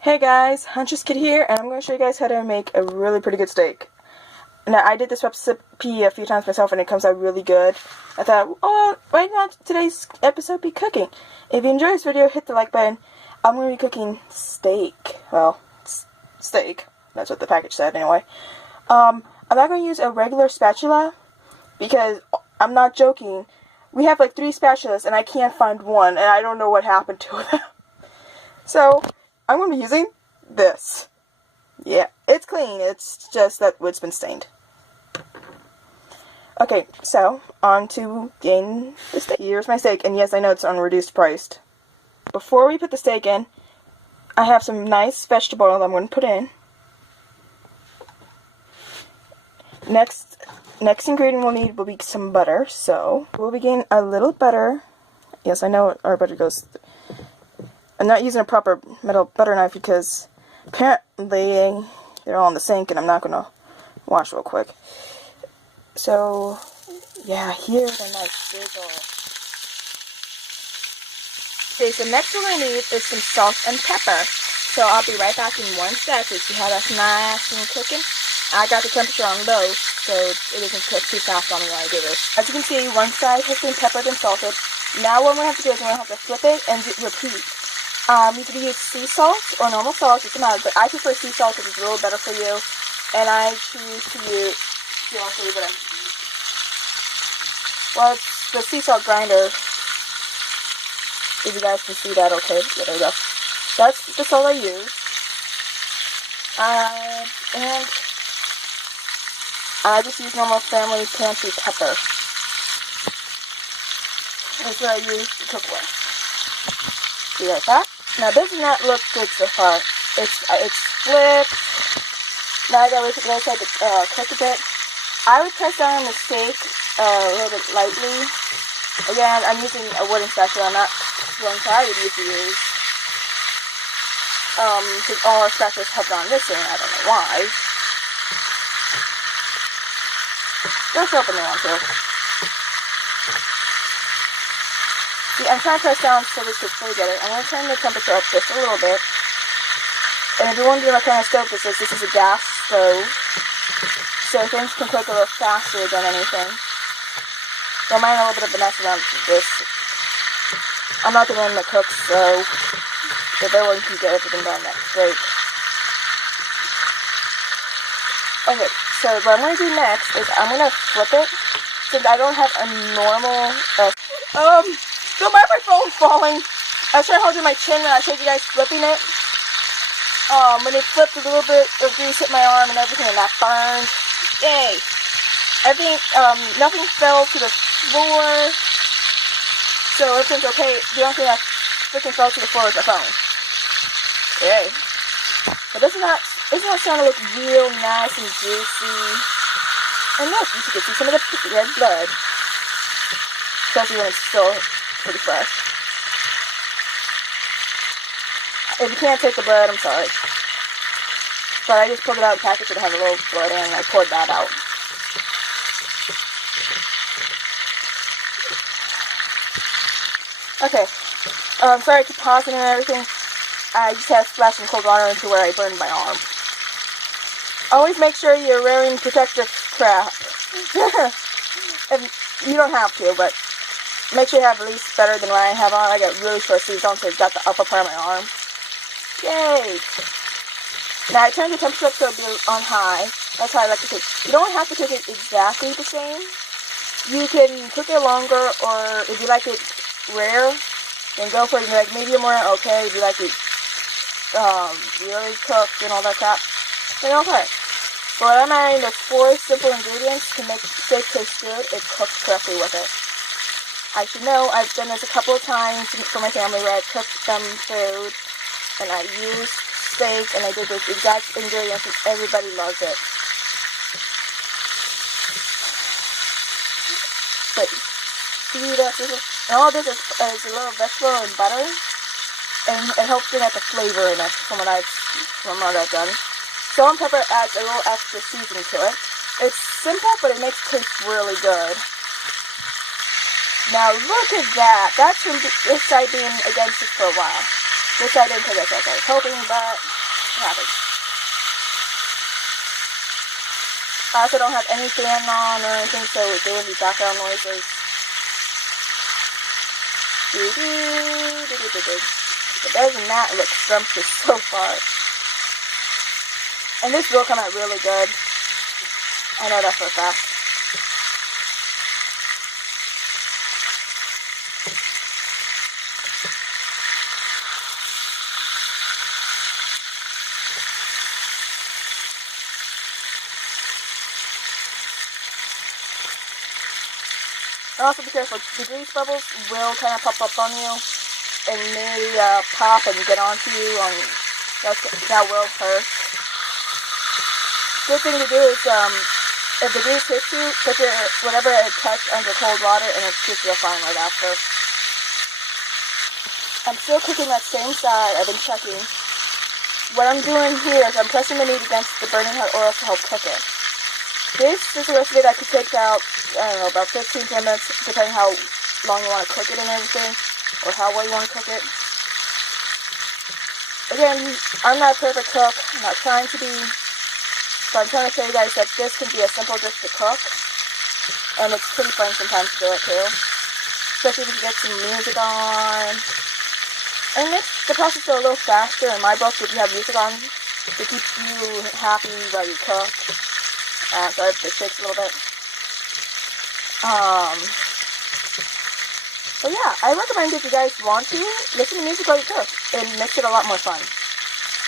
Hey guys, Huntress Kid here, and I'm going to show you guys how to make a really pretty good steak. Now, I did this recipe a few times myself, and it comes out really good. I thought, oh, why not today's episode be cooking? If you enjoy this video, hit the like button. I'm going to be cooking steak. Well, steak. That's what the package said, anyway. I'm not going to use a regular spatula, because I'm not joking. We have like 3 spatulas, and I can't find one, and I don't know what happened to them. So, I'm going to be using this. Yeah, it's clean. It's just that it's been stained. Okay, so on to getting the steak. Here's my steak, and yes, I know it's on reduced priced. Before we put the steak in, I have some nice vegetable oil I'm going to put in. Next ingredient we'll need will be some butter. So we'll begin a little butter. Yes, I know our butter goes. I'm not using a proper metal butter knife because apparently they're all in the sink and I'm not going to wash real quick. So, yeah, here's a nice sizzle. Okay, so next we're going to need is some salt and pepper. So I'll be right back in one sec to see how that's nice and cooking. I got the temperature on low, so it doesn't cook too fast on me while I do this. As you can see, one side has been peppered and salted. Now what we're going to have to do is we're going to have to flip it and repeat. You could use sea salt or normal salt, it doesn't matter, but I prefer sea salt because it's a little better for you. And I choose to use, I'll show you what well, it's the sea salt grinder. If you guys can see that, okay, yeah, there we go. That's the salt I use. And I just use normal family pantry pepper. That's what I use to cook with. See like that? Now this does not look good so far. It's flipped. Now I gotta wait for the other side to cook a bit. I would press down the steak a little bit lightly. Again, I'm using a wooden spatula, not one I would usually use. Because all our spatulas have gone missing. I don't know why. Just open the one too. See, I'm trying to press down so we could fully get it. I'm going to turn the temperature up just a little bit. And if you're wondering what kind of stove this is a gas stove. So things can cook a little faster than anything. Don't mind a little bit of the mess around this. I'm not the one that cooks, so if everyone can get everything done, that's great. Okay, so what I'm going to do next is I'm going to flip it. Since I don't have a normal... don't mind my phone falling. I was trying to hold it in my chin when I showed you guys flipping it. When it flipped, a little bit of grease hit my arm and everything, and that burned. Yay! Everything, nothing fell to the floor, so everything's okay. The only thing that freaking fell to the floor is my phone. Yay! But doesn't that starting to look real nice and juicy? And look, you can see some of the red blood, especially when it's still pretty fresh. If you can't take the blood, I'm sorry. But I just pulled it out of the package and it had a little blood in, and I poured that out. Okay. Sorry to pausing and everything. I just had splashed some cold water into where I burned my arm. Always make sure you're wearing protective crap. And you don't have to, but make sure you have at least better than what I have on. I got really short sleeves on, so it's got the upper part of my arm. Yay! Now I turned the temperature up so it'll be on high. That's how I like to cook. You don't have to cook it exactly the same. You can cook it longer, or if you like it rare, then go for it. If you like medium rare, okay. If you like it really cooked and all that crap, then okay. But what I'm adding those 4 simple ingredients to make steak taste good, it cooks correctly with it. I should know, I've done this a couple of times for my family where I cooked them food, and I used steak, and I did those exact ingredients, and everybody loves it. But see that, and all this is a little vegetable and butter, and it helps bring out the flavor in it from what I've done. Salt and pepper adds a little extra seasoning to it. It's simple, but it makes it taste really good. Now look at that. That's from this side being against it for a while. Which I didn't take as I was hoping, but it happens. I also don't have any fan on or anything, so there wouldn't be background noises. But other than that, it looks scrumptious so far. And this will come out really good. I know that for a fact. And also be careful, the grease bubbles will kind of pop up on you and may pop and get onto you, and that will hurt. Good thing to do is, if the grease hits you, put your whatever it touched under cold water and it should feel fine right after. I'm still cooking that same side. I've been checking. What I'm doing here is I'm pressing the meat against the burning hot oil to help cook it. This is a recipe that could take about, I don't know, about 15 minutes, depending how long you want to cook it and everything, or how well you want to cook it. Again, I'm not a perfect cook, I'm not trying to be, but I'm trying to show you guys that this can be a simple dish to cook, and it's pretty fun sometimes to do it too. Especially if you get some music on. And it makes the process go a little faster in my book if you have music on to keep you happy while you cook. Sorry if this shakes a little bit. But yeah, I recommend if you guys want to, listen to music while you cook. It makes it a lot more fun.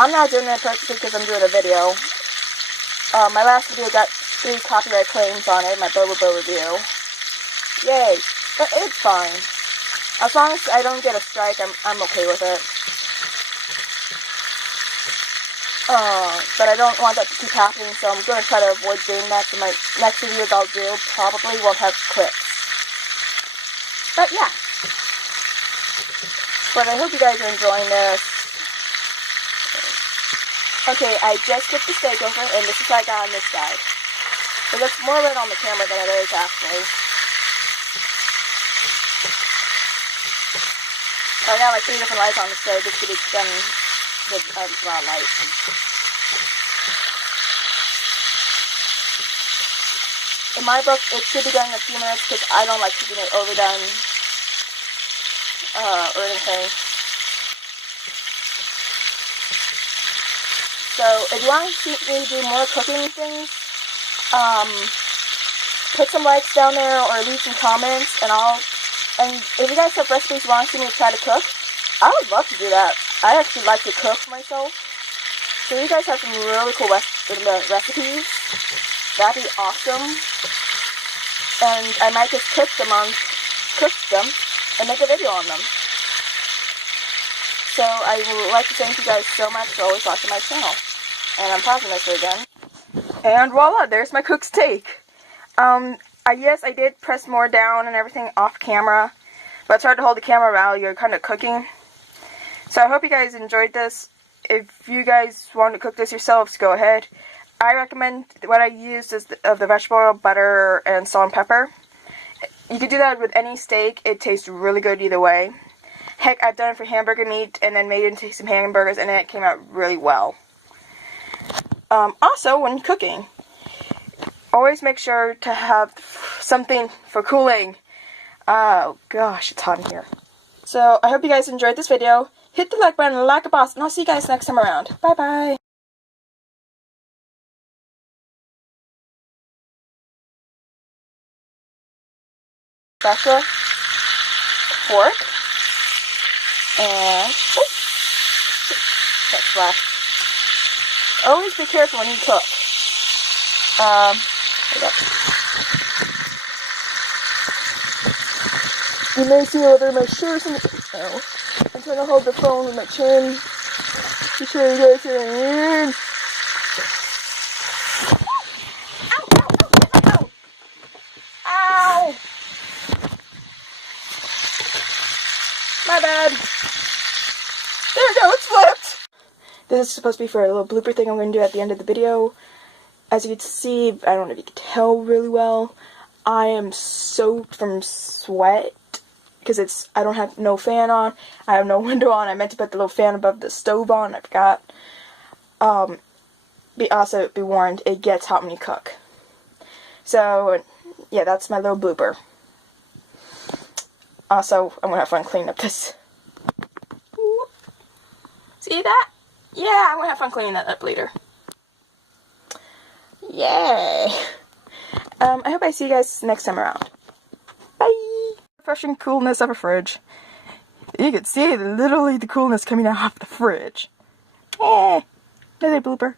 I'm not doing it perfectly because I'm doing a video. My last video got 3 copyright claims on it, my Boba review. Yay! But it's fine. As long as I don't get a strike, I'm okay with it. But I don't want that to keep happening, so I'm going to try to avoid doing that. So my next videos I'll do probably won't have clips. But yeah. But I hope you guys are enjoying this. Okay, I just flipped the steak over, and this is what I got on this side. It looks more red on the camera than it is actually. So I got like 3 different lights on the stove just to be done with a lot of light. In my book, it should be done in a few minutes because I don't like keeping it overdone or anything. So if you want to see me do more cooking things, put some likes down there or leave some comments, and if you guys have recipes you want to see me try to cook, I would love to do that. I actually like to cook myself. So if you guys have some really cool recipes, that'd be awesome. And I might just cook them and make a video on them. So I would like to thank you guys so much for always watching my channel. And I'm pausing this again. And voila, there's my cooked steak. Yes, I did press more down and everything off camera, but it's hard to hold the camera while you're kind of cooking. So I hope you guys enjoyed this. If you guys want to cook this yourselves, go ahead. I recommend what I used is the vegetable oil, butter, and salt and pepper. You could do that with any steak. It tastes really good either way. Heck, I've done it for hamburger meat and then made it into some hamburgers, and it came out really well. Also, when cooking, always make sure to have something for cooling. Oh gosh, it's hot in here. So I hope you guys enjoyed this video. Hit the like button, like a boss, and I'll see you guys next time around. Bye bye. Spatula, fork, and that's flash. Always be careful when you cook. You may see over my shirts and I'm trying to hold the phone with my chin to show you guys what I mean. Ow! My bad. There we go, it's flipped! This is supposed to be for a little blooper thing I'm going to do at the end of the video. As you can see, I don't know if you can tell really well, I am soaked from sweat because I don't have no fan on. I have no window on. I meant to put the little fan above the stove on. I forgot. Be warned, it gets hot when you cook. So, yeah, that's my little blooper. Also, I'm gonna have fun cleaning up this. See that? Yeah, I'm gonna have fun cleaning that up later. Yay! I hope I see you guys next time around. Bye! Refreshing coolness of a fridge. You can see literally the coolness coming out of the fridge. Eh, another blooper.